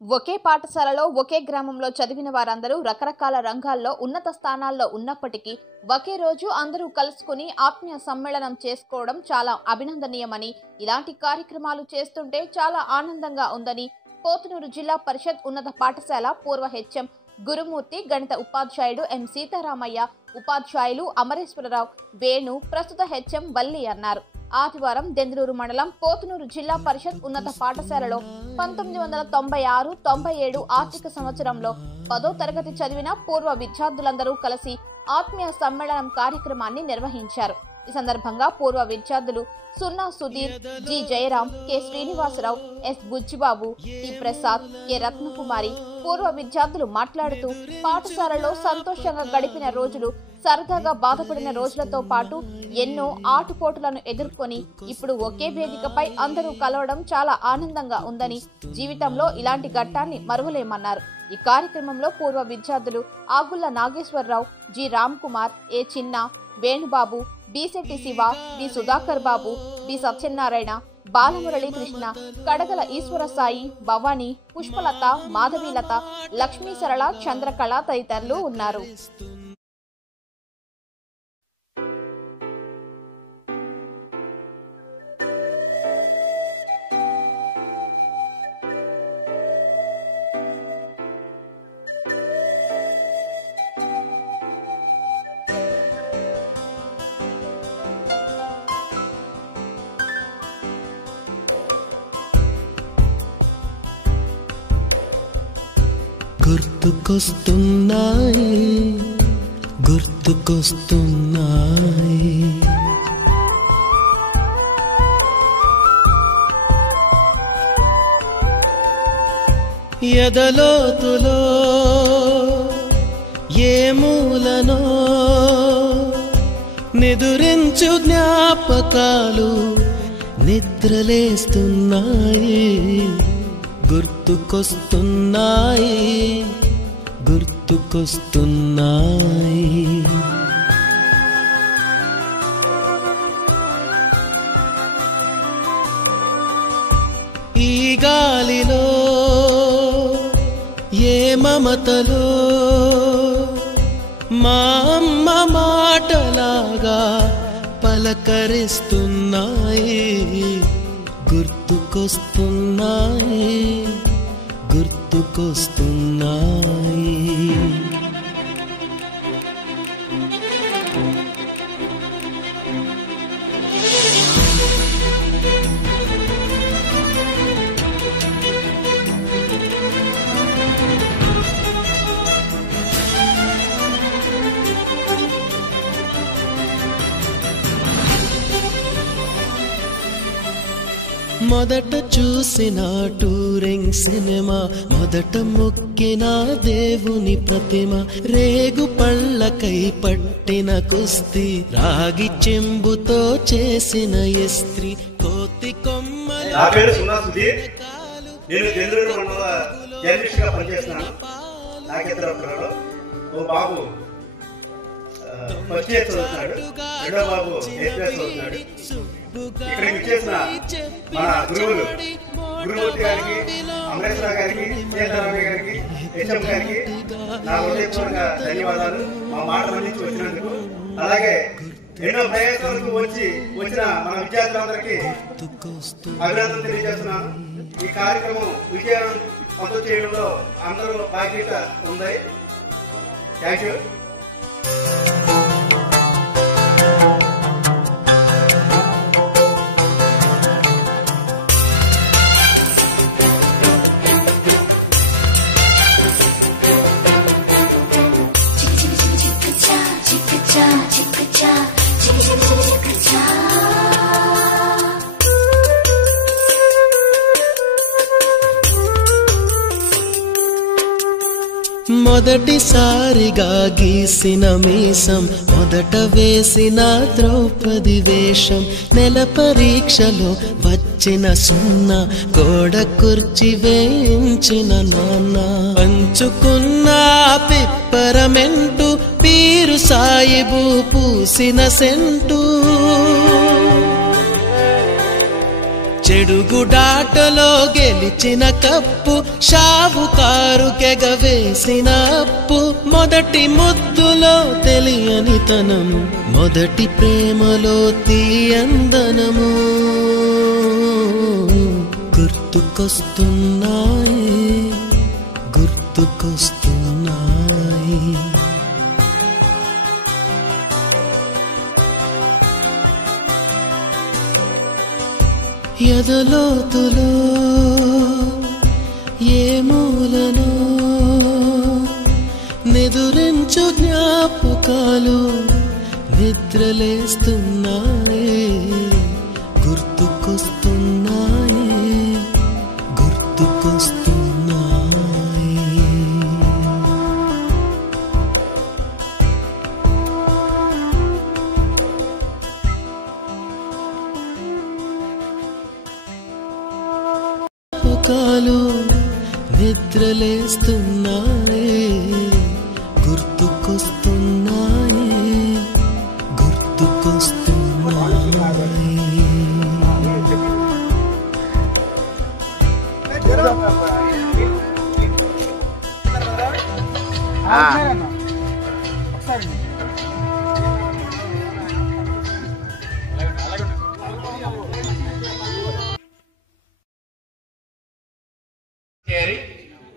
ఒకే పాఠశాలలో ఒకే గ్రామంలో చదివిన వారందరూ రకరకాల రంగాల్లో ఉన్నత స్థానాల్లో ఉన్నప్పటికీ ఒకే రోజు అందరూ కలుసుకుని ఆత్మీయ సమ్మేళనం చేసుకోవడం చాలా అభినందనీయమని, ఇలాంటి కార్యక్రమాలు చేస్తుంటే చాలా ఆనందంగా ఉందని పోతునూరు జిల్లా పరిషత్ ఉన్నత పాఠశాల పూర్వ హెచ్ఎం గురుమూర్తి, గణిత ఉపాధ్యాయుడు ఎం సీతారామయ్య, ఉపాధ్యాయులు అమరేశ్వరరావు, వేణు, ప్రస్తుత హెచ్ఎం వల్లి అన్నారు. ఆదివారం దెందులూరు మండలం పోతునూరు జిల్లా పరిషత్ ఉన్నత పాఠశాలలో 1996-97 ఆర్థిక సంవత్సరంలో 10వ తరగతి చదివిన పూర్వ విద్యార్థులందరూ కలిసి ఆత్మీయ సమ్మేళనం కార్యక్రమాన్ని నిర్వహించారు. ఈ సందర్భంగా పూర్వ విద్యార్థులు సున్నా Sudheer, G Jayaram, K Srinivasarao, S Buchibabu, T Prasad, K Ratnakumari పూర్వ విద్యార్థులు మాట్లాడుతూ పాఠశాలలో సంతోషంగా గడిపిన రోజులు, సరదాగా బాధపడిన రోజులతో పాటు ఎన్నో ఆటుపోటులను ఎదుర్కొని ఇప్పుడు ఒకే వేదికపై అందరూ కలవడం చాలా ఆనందంగా ఉందని, జీవితంలో ఇలాంటి ఘట్టాన్ని మరువలేమన్నారు. ఈ కార్యక్రమంలో పూర్వ విద్యార్థులు ఆగుళ్ల నాగేశ్వరరావు, జి రామ్ కుమార్, ఏ చిన్న, వేణుబాబు, బి శెట్టి శివ, బి సుధాకర్ బాబు, బి సత్యనారాయణ, బాలమురళీ కృష్ణ, కడగల ఈశ్వర సాయి, భవానీ, పుష్పలత, మాధవీలత, లక్ష్మీ సరళ, చంద్రకళ తదితరులు ఉన్నారు. గుర్తుకొస్తున్నాయి ఎదలోతులో ఏ మూలనో నిదురించు జ్ఞాపకాలు నిద్రలేస్తున్నాయి. గుర్తుకొస్తున్నాయి, గుర్తుకొస్తున్నాయి. ఈ గాలిలో ఏ మమతలో మా అమ్మ మాటలాగా పలకరిస్తున్నాయి. గుర్తుకొస్తున్నాయి, గుర్తుకొస్తున్నాయి. మొదట చూసిన టూరింగ్ సినిమా, మొదట మొక్కిన దేవుని ప్రతిమ, రేగు పళ్ళకై పట్టిన కుస్తీ, రాగి చెంబుతో చేసిన ఇస్త్రీ, కోతి కొమ్మలు. నా పేరు సున్నా సుధీర్. నేను దెందులూరు మండల జర్నలిస్ట్ గా పనిచేస్తున్నాను. నాకు ఇద్దరు పిల్లలు. ఓ బాబు ఫస్ట్ ఇయర్ చదువుతున్నాడు, రెండో బాబు 8th క్లాస్ చదువుతున్నాడు. ఇక్కడికి వచ్చేసిన మన గురువులు గురుమూర్తి గారికి, అమరేశ్వర గారికి, సీతారామయ్య గారికి, హెచ్ఎం గారికి నా హృదయపూర్వక ధన్యవాదాలు మా మాటల నుంచి వచ్చినందుకు. అలాగే ఎన్నో ప్రయత్నాలకు వచ్చిన మన విద్యార్థులందరికీ అభినందనలు తెలియజేస్తున్నాను. ఈ కార్యక్రమం విజయం పొందు చేయడంలో అందరూ బాధ్యత ఉంది. Thank you. మొదటిసారిగా గీసిన మీసం, మొదట వేసిన ద్రౌపది వేషం, నెల పరీక్షలో వచ్చిన సున్నా, గోడ కుర్చీ వేయించిన నాన్న, పంచుకున్న పిప్పరమెంటు, పీరు సాయిబు పూసిన సెంటు, చెడుగుడాటలో గెలిచిన కప్పు, షావుకారుకెగవేసిన అప్పు, మొదటి ముద్దులో తెలియనితనం, మొదటి ప్రేమలో తీయందనము గుర్తుకొస్తున్నాయి, గుర్తుకొస్తున్నాయి. ఎదలోతులో ఏ మూలనో నిదురించు జ్ఞాపకాలు నిద్రలేస్తున్నాయి, గుర్తుకొస్తున్నాయి, గుర్తుకొస్తున్నాయి. జ్ఞాపకాలు నిద్రలేస్తున్నాయి, గుర్తుకొస్తున్నాయి, గుర్తుకొస్తున్నాయి.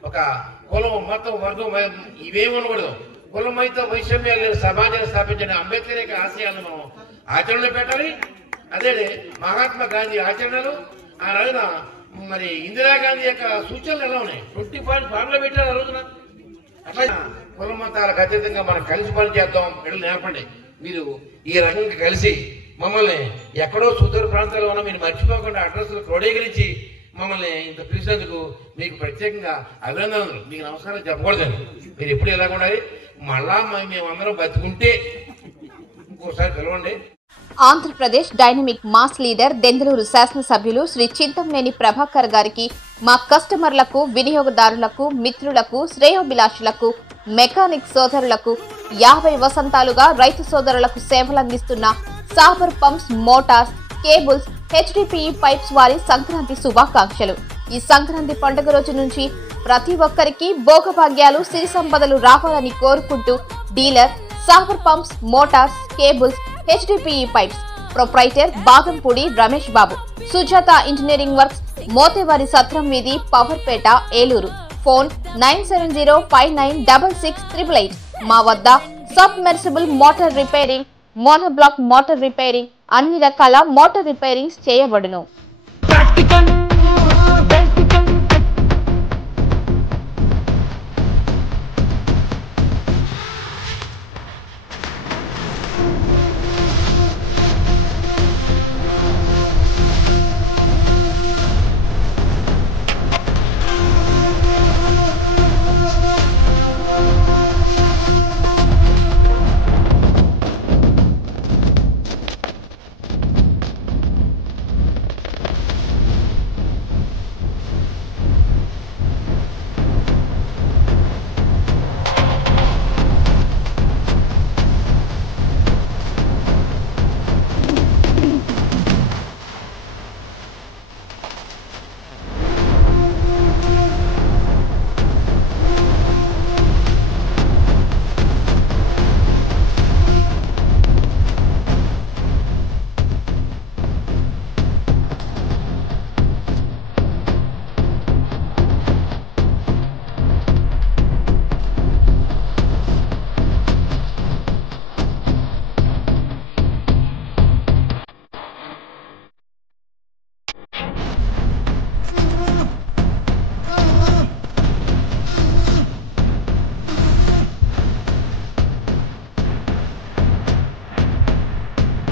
ఒక కులం మతం వర్గం ఇవేమనకూడదు. కులమైతే వైషమ్యాలు సమాజాన్ని స్థాపించిన అంబేద్కర్ యొక్క ఆశయాలను మనం ఆచరణలో పెట్టాలి. అదే మహాత్మా గాంధీ ఆచరణలు, ఆ రోజున మరి ఇందిరాగాంధీ యొక్క సూచనలు ఎలా ఉన్నాయి, 20 పాయింట్ ఫార్ములా పెట్టారు ఆ రోజున. అట్లా కుల మతాలకు అతీతంగా మనం కలిసి పని చేద్దాం. పిల్లలు నేర్పండి. మీరు ఈ రకంగా కలిసి మమ్మల్ని ఎక్కడో సుదూర ప్రాంతాల్లో ఉన్న మీరు మర్చిపోకుండా అడ్రస్లు క్రోడీకరించి మమ్మల్ని ఇంత పిలిచినందుకు మీకు ప్రత్యేకంగా అభినందనలు. మీకు నమస్కారం చెప్పకూడదండి. మీరు ఎప్పుడు ఇలాగ ఉండాలి. మళ్ళా మేమందరం బతుకుంటే ఇంకోసారి పిలవండి. Andhra Pradesh dynamic mass leader Denduluru శాసనసభ్యులు శ్రీ చింతమనేని ప్రభాకర్ గారికి మా కస్టమర్లకు, వినియోగదారులకు, మిత్రులకు, శ్రేయోభిలాషులకు, మెకానిక్ సోదరులకు 50 వసంతాలుగా రైతు సోదరులకు సేవలందిస్తున్న Sabar pumps, motors, cables, HDPE pipes వారి సంక్రాంతి శుభాకాంక్షలు. ఈ సంక్రాంతి పండుగ రోజు నుంచి ప్రతి ఒక్కరికి భోగభాగ్యాలు, సిరి సంపదలు రావాలని కోరుకుంటూ dealer Sabar pumps, motors, cables, HDPE pipes, proprietor Badampudi Ramesh Babu. Sujatha engineering works, Motevari Satram వీధి, పవర్పేట, ఏలూరు. ఫోన్ 9705966888. మా వద్ద submersible motor repairing, monoblock motor repairing, అన్ని రకాల మోటార్ రిపేరింగ్స్ చేయబడును.